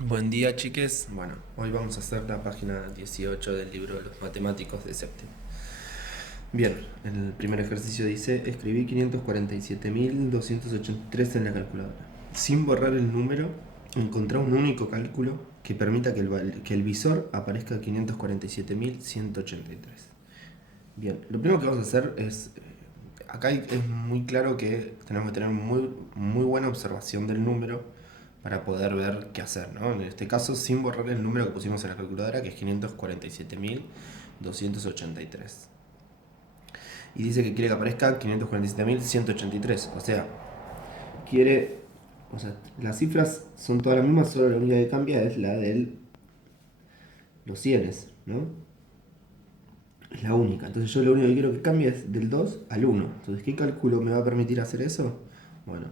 Buen día, chiques. Bueno, hoy vamos a hacer la página 18 del libro de los matemáticos de séptimo. Bien, el primer ejercicio dice: escribí 547.283 en la calculadora. Sin borrar el número, encontrá un único cálculo que permita que el visor aparezca 547.183. Bien, lo primero que vamos a hacer es... acá es muy claro que tenemos que tener muy buena observación del número para poder ver qué hacer, ¿no? En este caso, sin borrar el número que pusimos en la calculadora, que es 547.283. Y dice que quiere que aparezca 547.183. O sea, quiere... O sea, las cifras son todas las mismas, solo la única que cambia es la de los cienes, ¿no? Es la única. Entonces yo lo único que quiero que cambie es del 2 al 1. Entonces, ¿qué cálculo me va a permitir hacer eso? Bueno,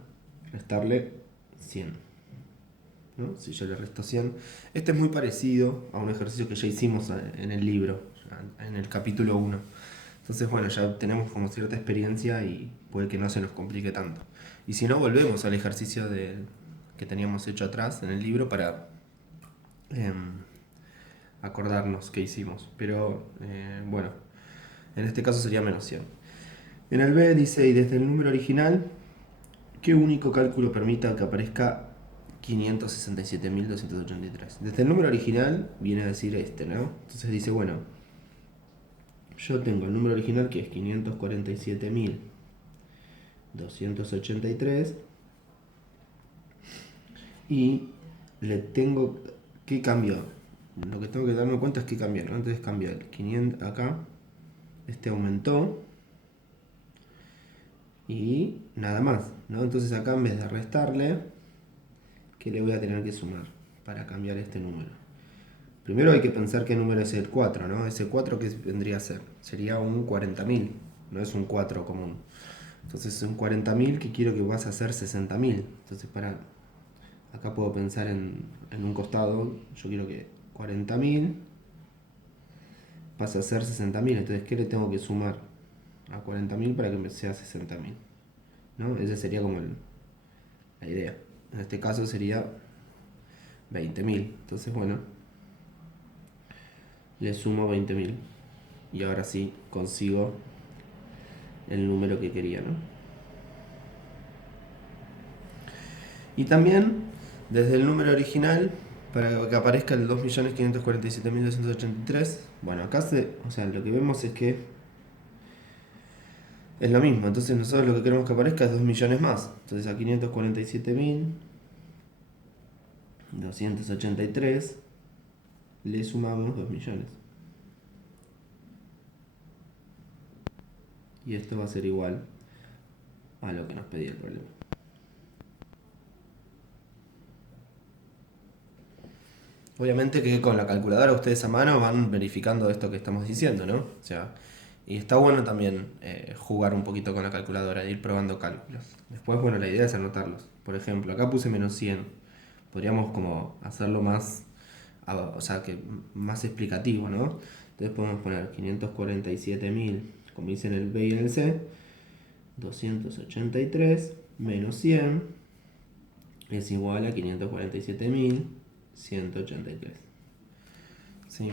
restarle 100. ¿No? Si yo le resto 100. Este es muy parecido a un ejercicio que ya hicimos en el libro, en el capítulo 1. Entonces, bueno, ya tenemos como cierta experiencia y puede que no se nos complique tanto. Y si no, volvemos al ejercicio que teníamos hecho atrás en el libro para acordarnos qué hicimos. Pero, bueno, en este caso sería menos 100. En el B dice: y desde el número original, ¿qué único cálculo permita que aparezca 567.283? Desde el número original viene a decir este, ¿no? Entonces dice, bueno, yo tengo el número original que es 547.283 y le tengo... ¿Qué cambió? Lo que tengo que darme cuenta es que cambió, ¿no? Entonces cambia el 500 acá, este aumentó y nada más, ¿no? Entonces acá en vez de restarle, ¿qué le voy a tener que sumar para cambiar este número? Primero hay que pensar qué número es el 4, ¿no? Ese 4, ¿qué vendría a ser? Sería un 40.000, no es un 4 común. Entonces un 40.000 que quiero que vas a hacer 60.000. Entonces acá puedo pensar en un costado, yo quiero que 40.000 pase a ser 60.000. Entonces, ¿qué le tengo que sumar a 40.000 para que me sea 60.000? ¿No? Esa sería como la idea. En este caso sería 20.000. Entonces, bueno, le sumo 20.000 y ahora sí consigo el número que quería, ¿no? Y también desde el número original, para que aparezca el 2.547.283, bueno, acá o sea, lo que vemos es que es lo mismo. Entonces nosotros lo que queremos que aparezca es 2 millones más. Entonces a 547.283 le sumamos 2 millones. Y esto va a ser igual a lo que nos pedía el problema. Obviamente que con la calculadora ustedes a mano van verificando esto que estamos diciendo, ¿no? O sea, y está bueno también jugar un poquito con la calculadora, ir probando cálculos. Después, bueno, la idea es anotarlos. Por ejemplo, acá puse menos 100. Podríamos como hacerlo más, o sea, que más explicativo, ¿no? Entonces podemos poner 547.000, como dice en el B y en el C, 283 menos 100 es igual a 547.183. ¿Sí?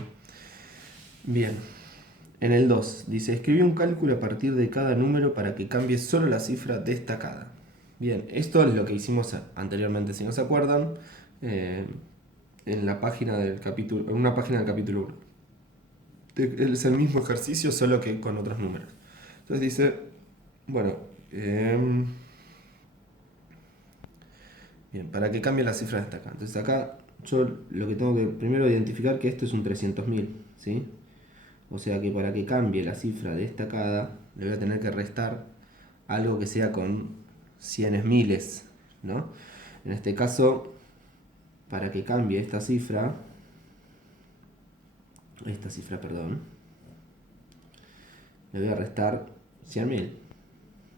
Bien. En el 2 dice: escribí un cálculo a partir de cada número para que cambie solo la cifra destacada. Bien, esto es lo que hicimos anteriormente, si no se acuerdan, eh, en la página del capítulo, en una página del capítulo 1. Es el mismo ejercicio, solo que con otros números. Entonces dice, bueno, bien, para que cambie la cifra destacada. Entonces acá yo lo que tengo que primero identificar que esto es un 300.000, ¿sí? O sea que para que cambie la cifra destacada, le voy a tener que restar algo que sea con cienes miles, ¿no? En este caso, para que cambie perdón, le voy a restar 100.000,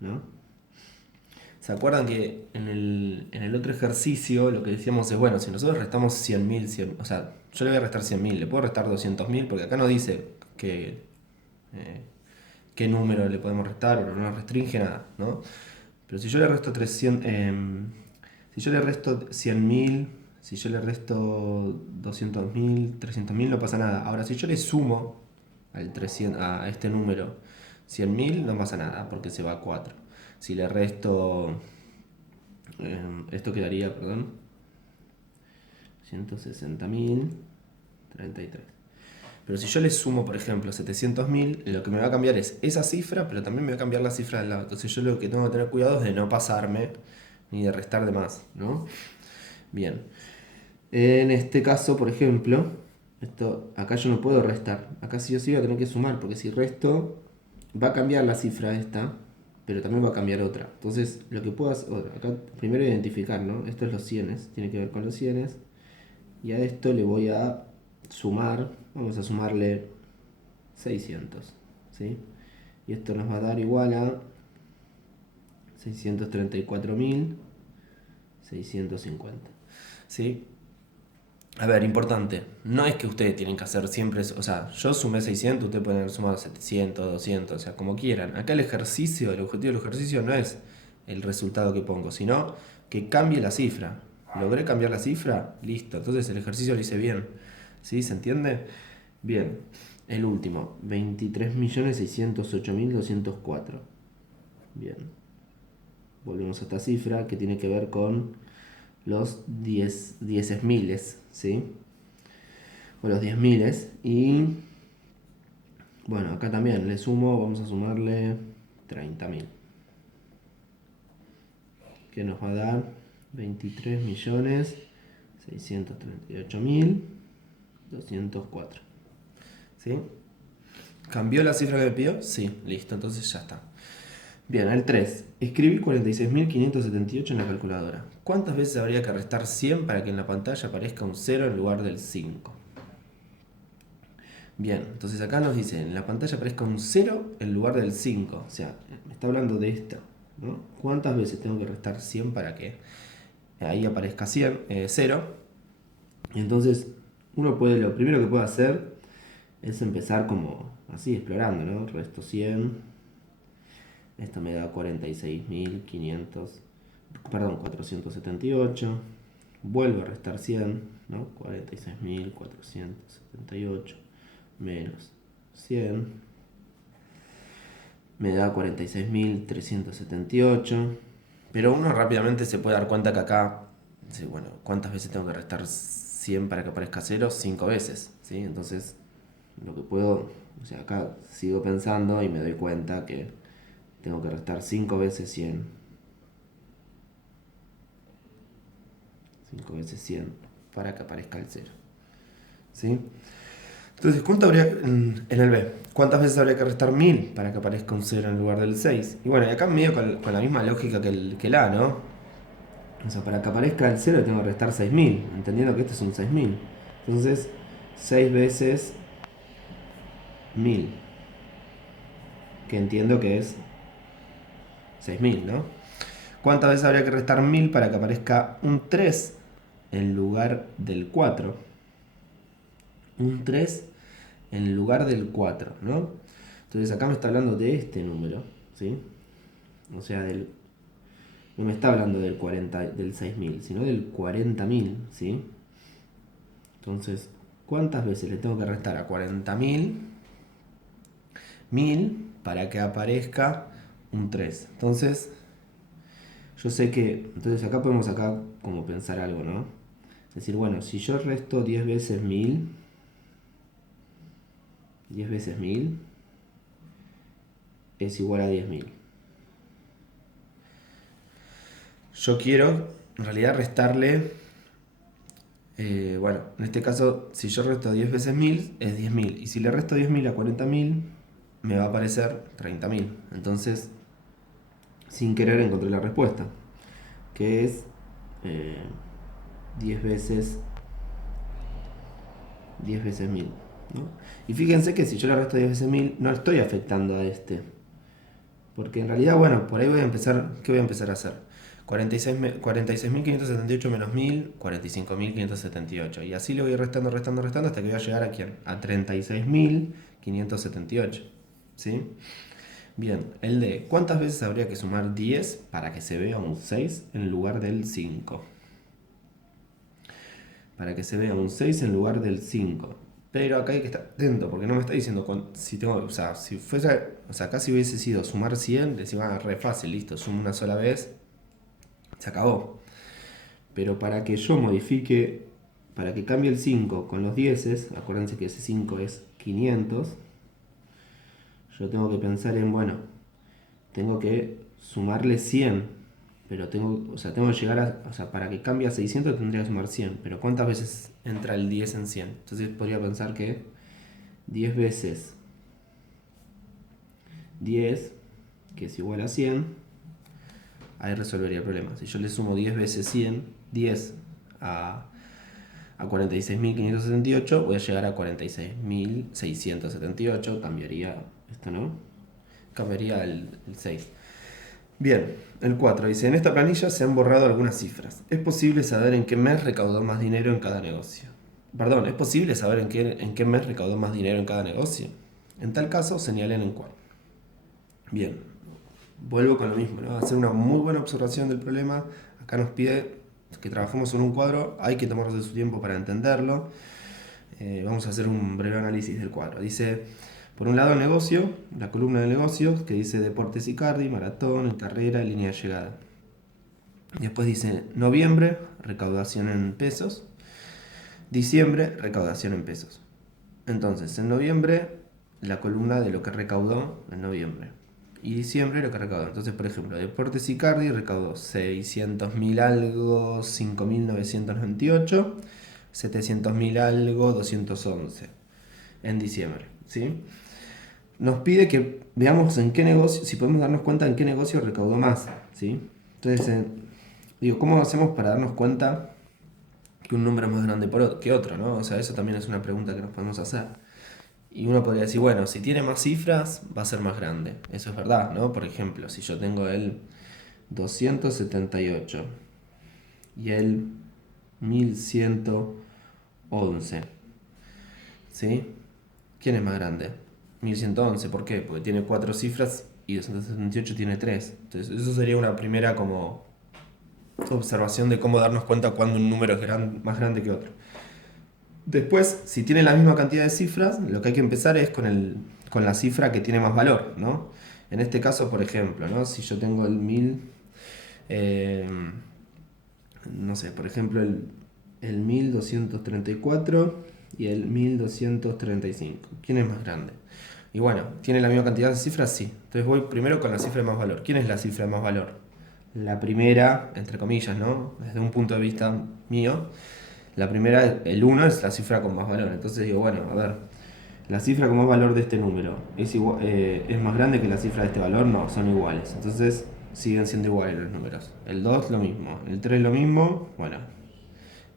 ¿no? ¿Se acuerdan que en el otro ejercicio lo que decíamos es, bueno, si nosotros restamos 100.000, o sea, yo le voy a restar 100.000, le puedo restar 200.000 porque acá no dice eh, qué número le podemos restar o no nos restringe nada, ¿no? Pero si yo le resto 300, si yo le resto 100.000, Si yo le resto 200.000, 300.000 no pasa nada. Ahora, si yo le sumo a este número 100.000 no pasa nada porque se va a 4. Si le resto, esto quedaría, perdón, 160.033. Pero si yo le sumo, por ejemplo, 700.000, lo que me va a cambiar es esa cifra, pero también me va a cambiar la cifra del lado. Entonces yo lo que tengo que tener cuidado es de no pasarme ni de restar de más, ¿no? Bien. En este caso, por ejemplo, acá yo no puedo restar. Acá sí o sí voy a tener que sumar, porque si resto, va a cambiar la cifra esta, pero también va a cambiar otra. Entonces, lo que puedo hacer, acá primero identificar, ¿no? Esto es los cienes, tiene que ver con los cienes. Y a esto le voy a sumar, vamos a sumarle 600, ¿sí? Y esto nos va a dar igual a 634.650, ¿sí? A ver, importante, no es que ustedes tienen que hacer siempre, o sea, yo sumé 600, ustedes pueden haber sumado 700, 200, o sea, como quieran. Acá el ejercicio, el objetivo del ejercicio no es el resultado que pongo, sino que cambie la cifra. ¿Logré cambiar la cifra? Listo, entonces el ejercicio lo hice bien. ¿Sí? ¿Se entiende? Bien, el último, 23.608.204. Bien, volvemos a esta cifra que tiene que ver con los 10 miles, ¿sí? O los 10 miles. Y bueno, acá también le sumo, vamos a sumarle 30.000, que nos va a dar 23.638.204. ¿Sí? ¿Cambió la cifra que me pidió? Sí, listo, entonces ya está. Bien, el 3. Escribí 46.578 en la calculadora. ¿Cuántas veces habría que restar 100 para que en la pantalla aparezca un 0 en lugar del 5? Bien, entonces acá nos dice, en la pantalla aparezca un 0 en lugar del 5. O sea, me está hablando de esto, ¿no? ¿Cuántas veces tengo que restar 100 para que ahí aparezca 0? Y entonces, lo primero que puede hacer es empezar como así, explorando, ¿no? Resto 100. Esto me da 478. Vuelvo a restar 100, ¿no? 46.478 menos 100 me da 46.378. Pero uno rápidamente se puede dar cuenta que acá, bueno, ¿cuántas veces tengo que restar 100 para que aparezca 0? 5 veces, ¿sí? Entonces, lo que puedo, o sea, acá sigo pensando y me doy cuenta que tengo que restar 5 veces 100. 5 veces 100 para que aparezca el 0, ¿sí? Entonces, ¿cuánto habría en el B? ¿Cuántas veces habría que restar 1000 para que aparezca un 0 en lugar del 6? Y bueno, y acá medio con la misma lógica que el A, ¿no? O sea, para que aparezca el 0 tengo que restar 6000, entendiendo que este es un 6000. Entonces, 6 veces 1000, que entiendo que es 6000, ¿no? ¿Cuántas veces habría que restar 1000 para que aparezca un 3 en lugar del 4? Un 3 en lugar del 4, ¿no? Entonces acá me está hablando de este número, ¿sí? O sea, no me está hablando del 6000, sino del 40.000, ¿sí? Entonces, ¿cuántas veces le tengo que restar a 40.000? 1000 para que aparezca un 3. Entonces, yo sé que, entonces acá podemos como pensar algo, ¿no? Es decir, bueno, si yo resto 10 veces 1000, 10 veces 1000 es igual a 10.000. Yo quiero, en realidad, restarle, bueno, en este caso, si yo resto 10 veces 1000, es 10.000. Y si le resto 10.000 a 40.000, me va a aparecer 30.000. Entonces, sin querer encontré la respuesta, que es 10 veces 1000, ¿no? Y fíjense que si yo le resto 10 veces 1000, no estoy afectando a este. Porque en realidad, bueno, por ahí voy a empezar, ¿qué voy a empezar a hacer? 46.578 menos 1000, 45.578. Y así le voy restando hasta que voy a llegar a ¿quién? A 36.578. ¿Sí? Bien, el de ¿cuántas veces habría que sumar 10 para que se vea un 6 en lugar del 5? para que se vea un 6 en lugar del 5. Pero acá hay que estar atento, porque no me está diciendo si tengo, o sea, si fuese, o sea, acá si hubiese sido sumar 100, decía, re fácil, listo, sumo una sola vez, se acabó. Pero para que yo modifique, para que cambie el 5 con los 10, acuérdense que ese 5 es 500, yo tengo que pensar en, bueno, tengo que sumarle 100, pero tengo que llegar a, o sea, para que cambie a 600 tendría que sumar 100, pero ¿cuántas veces entra el 10 en 100? Entonces podría pensar que 10 veces 10, que es igual a 100, ahí resolvería el problema. Si yo le sumo 10 veces 100, 10 a 46.578, voy a llegar a 46.678, cambiaría esto, ¿no? Cambiaría el 6. Bien, el 4 dice, en esta planilla se han borrado algunas cifras. Es posible saber en qué mes recaudó más dinero en cada negocio. Perdón, ¿es posible saber en qué mes recaudó más dinero en cada negocio? En tal caso, señalen en cuál. Bien, vuelvo con lo mismo, ¿no? Hacer una muy buena observación del problema. Acá nos pide que trabajemos en un cuadro, hay que tomarse su tiempo para entenderlo. Vamos a hacer un breve análisis del cuadro. Dice, por un lado el negocio, la columna de negocios, que dice Deportes Icardi, maratón, carrera, línea de llegada. Después dice noviembre, recaudación en pesos. Diciembre, recaudación en pesos. Entonces, en noviembre, la columna de lo que recaudó en noviembre. Y diciembre lo que recaudó. Entonces, por ejemplo, Deportes Icardi recaudó 600.000 algo, 5.998, 700.000 algo, 211 en diciembre, ¿sí? Nos pide que veamos en qué negocio, si podemos darnos cuenta en qué negocio recaudó más, ¿sí? Entonces, digo, ¿cómo hacemos para darnos cuenta que un número es más grande que otro, ¿no? O sea, eso también es una pregunta que nos podemos hacer. Y uno podría decir, bueno, si tiene más cifras, va a ser más grande. Eso es verdad, ¿no? Por ejemplo, si yo tengo el 278 y el 1111, ¿sí? ¿Quién es más grande? 1111, ¿por qué? Porque tiene 4 cifras y 278 tiene 3. Entonces, eso sería una primera como observación de cómo darnos cuenta cuando un número es más grande que otro. Después, si tiene la misma cantidad de cifras, lo que hay que empezar es con la cifra que tiene más valor, ¿no? En este caso, por ejemplo, ¿no? Si yo tengo el 1000, no sé, por ejemplo, el 1234 y el 1235. ¿Quién es más grande? Y bueno, ¿tiene la misma cantidad de cifras? Sí. Entonces voy primero con la cifra de más valor. ¿Quién es la cifra de más valor? La primera, entre comillas, ¿no? Desde un punto de vista mío, la primera, el 1 es la cifra con más valor. Entonces digo, bueno, a ver, la cifra con más valor de este número es más grande que la cifra de este valor, no, son iguales. Entonces siguen siendo iguales los números. El 2 lo mismo, el 3 lo mismo, bueno,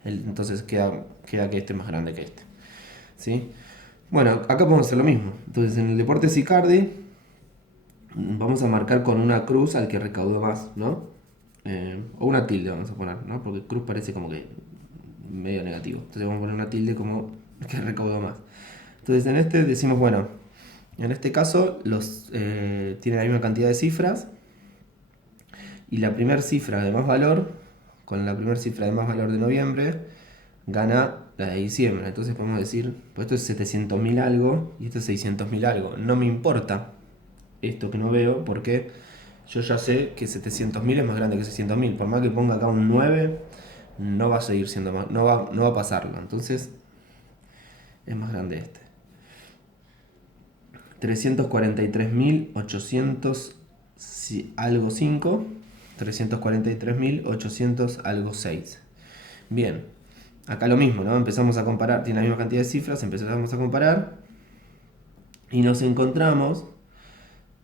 entonces queda que este es más grande que este. ¿Sí? Bueno, acá podemos hacer lo mismo. Entonces en el Deportes Icardi vamos a marcar con una cruz al que recaudó más, ¿no? O una tilde vamos a poner, ¿no? Porque cruz parece como que medio negativo. Entonces vamos a poner una tilde como que recaudó más. Entonces en este decimos, bueno, en este caso tiene la misma cantidad de cifras y la primera cifra de más valor, con la primera cifra de más valor de noviembre, gana la de diciembre. Entonces podemos decir, pues esto es 700.000 algo y esto es 600.000 algo. No me importa esto que no veo porque yo ya sé que 700.000 es más grande que 600.000. Por más que ponga acá un 9, no va a seguir siendo más, no va a pasarlo. Entonces es más grande este. 343.800 algo 5, 343.800 algo 6. Bien, acá lo mismo, ¿no? Empezamos a comparar, tiene la misma cantidad de cifras, empezamos a comparar y nos encontramos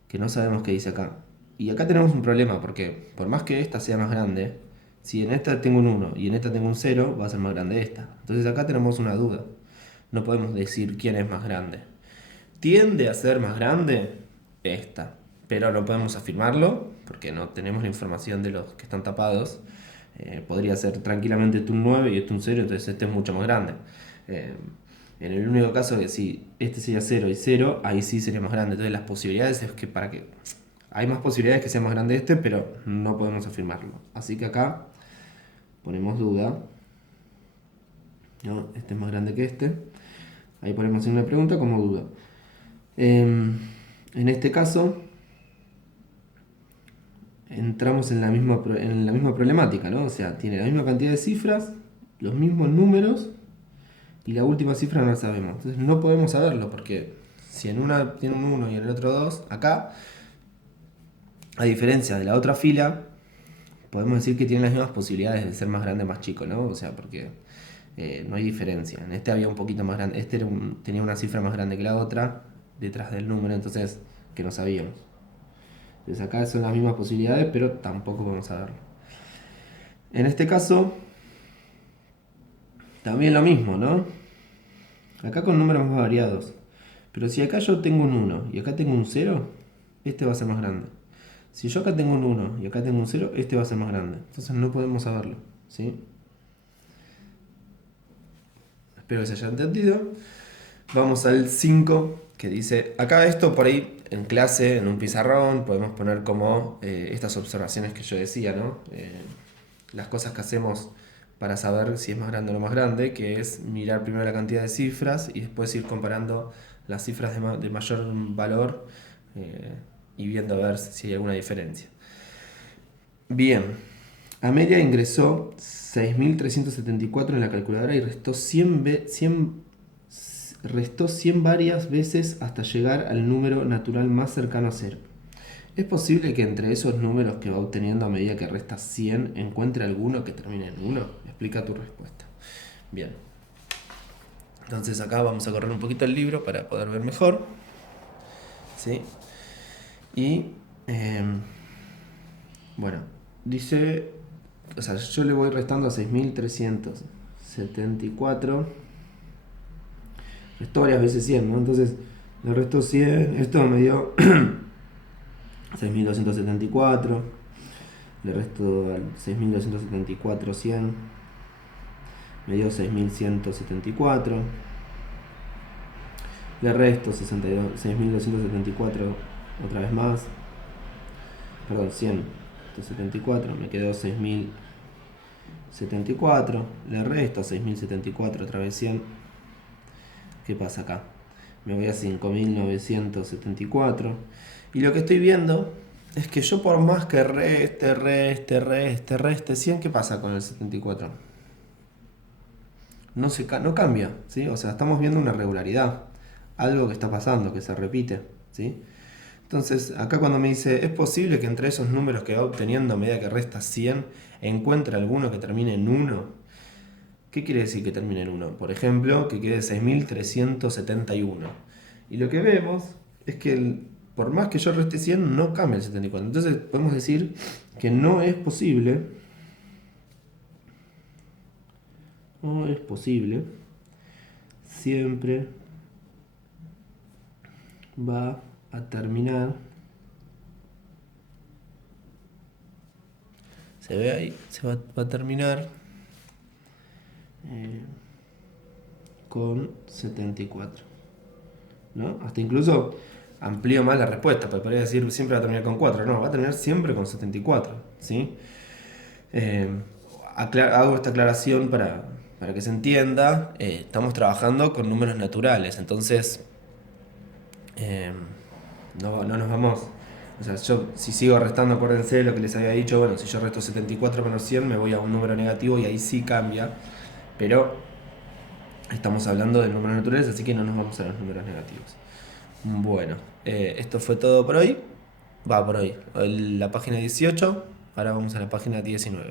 que no sabemos qué dice acá. Y acá tenemos un problema porque por más que esta sea más grande, si en esta tengo un 1 y en esta tengo un 0, va a ser más grande esta. Entonces acá tenemos una duda. No podemos decir quién es más grande. Tiende a ser más grande esta, pero no podemos afirmarlo porque no tenemos la información de los que están tapados. Podría ser tranquilamente este un 9 y este un 0, entonces este es mucho más grande. En el único caso que si este sería 0 y 0, ahí sí sería más grande. Entonces las posibilidades es que hay más posibilidades que sea más grande este, pero no podemos afirmarlo. Así que acá ponemos duda ¿no? Este es más grande que este. Ahí ponemos en una pregunta como duda. En este caso, entramos en la misma problemática, ¿no? O sea, tiene la misma cantidad de cifras, los mismos números, y la última cifra no la sabemos. Entonces no podemos saberlo, porque si en una tiene un 1 y en el otro 2, acá, a diferencia de la otra fila, podemos decir que tiene las mismas posibilidades de ser más grande o más chico, ¿no? O sea, porque no hay diferencia. En este había un poquito más grande, tenía una cifra más grande que la otra detrás del número, entonces que no sabíamos. Entonces acá son las mismas posibilidades, pero tampoco podemos saberlo. En este caso, también lo mismo, ¿no? Acá con números más variados. Pero si acá yo tengo un 1 y acá tengo un 0, este va a ser más grande. Si yo acá tengo un 1 y acá tengo un 0, este va a ser más grande. Entonces no podemos saberlo, ¿sí? Espero que se haya entendido. Vamos al 5, que dice, acá esto por ahí en clase, en un pizarrón, podemos poner como estas observaciones que yo decía, ¿no? Las cosas que hacemos para saber si es más grande o no más grande, que es mirar primero la cantidad de cifras y después ir comparando las cifras de mayor valor y viendo a ver si hay alguna diferencia. Bien, Amelia ingresó 6.374 en la calculadora y restó 100 varias veces hasta llegar al número natural más cercano a 0. ¿Es posible que entre esos números que va obteniendo a medida que resta 100 encuentre alguno que termine en 1? Explica tu respuesta. Bien. Entonces acá vamos a correr un poquito el libro para poder ver mejor. ¿Sí? Y bueno, dice, o sea, yo le voy restando a 6.374. Restó varias veces 100, ¿no? Entonces le resto 100, esto me dio 6.274, le resto al 6.274 100, me dio 6.174, le resto 6.274 otra vez más, perdón, 174, me quedó 6.074, le resto 6.074 otra vez 100. ¿Qué pasa acá? Me voy a 5.974. Y lo que estoy viendo es que yo por más que reste 100, ¿qué pasa con el 74? No cambia, ¿sí? O sea, estamos viendo una regularidad. Algo que está pasando, que se repite, ¿sí? Entonces, acá cuando me dice, ¿es posible que entre esos números que va obteniendo a medida que resta 100 encuentre alguno que termine en 1? ¿Qué quiere decir que termine en 1? Por ejemplo, que quede 6.371. Y lo que vemos es que por más que yo reste 100, no cambia el 74. Entonces podemos decir que no es posible, siempre va a terminar, se ve ahí, se va a terminar con 74, ¿no? Hasta incluso amplío más la respuesta, porque podría decir siempre va a terminar con 4, no, va a terminar siempre con 74, ¿sí? Hago esta aclaración para que se entienda. Estamos trabajando con números naturales, entonces no nos vamos. O sea, yo si sigo restando, acuérdense de lo que les había dicho, bueno, si yo resto 74 menos 100 me voy a un número negativo y ahí sí cambia, pero estamos hablando de números naturales, así que no nos vamos a los números negativos. Bueno, esto fue todo por hoy. Va por hoy. La página 18, ahora vamos a la página 19.